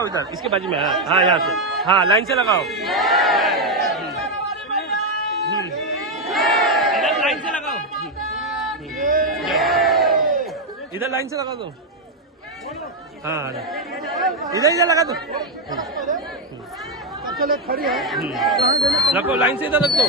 लगाओ इधर, इसके बाजू में। हाँ यहाँ से, हाँ लाइन से लगाओ। इधर लाइन से लगाओ। इधर लाइन से लगा दो। हाँ इधर इधर लगा दो। चलो खड़ी है रखो लाइन से, इधर रख दो।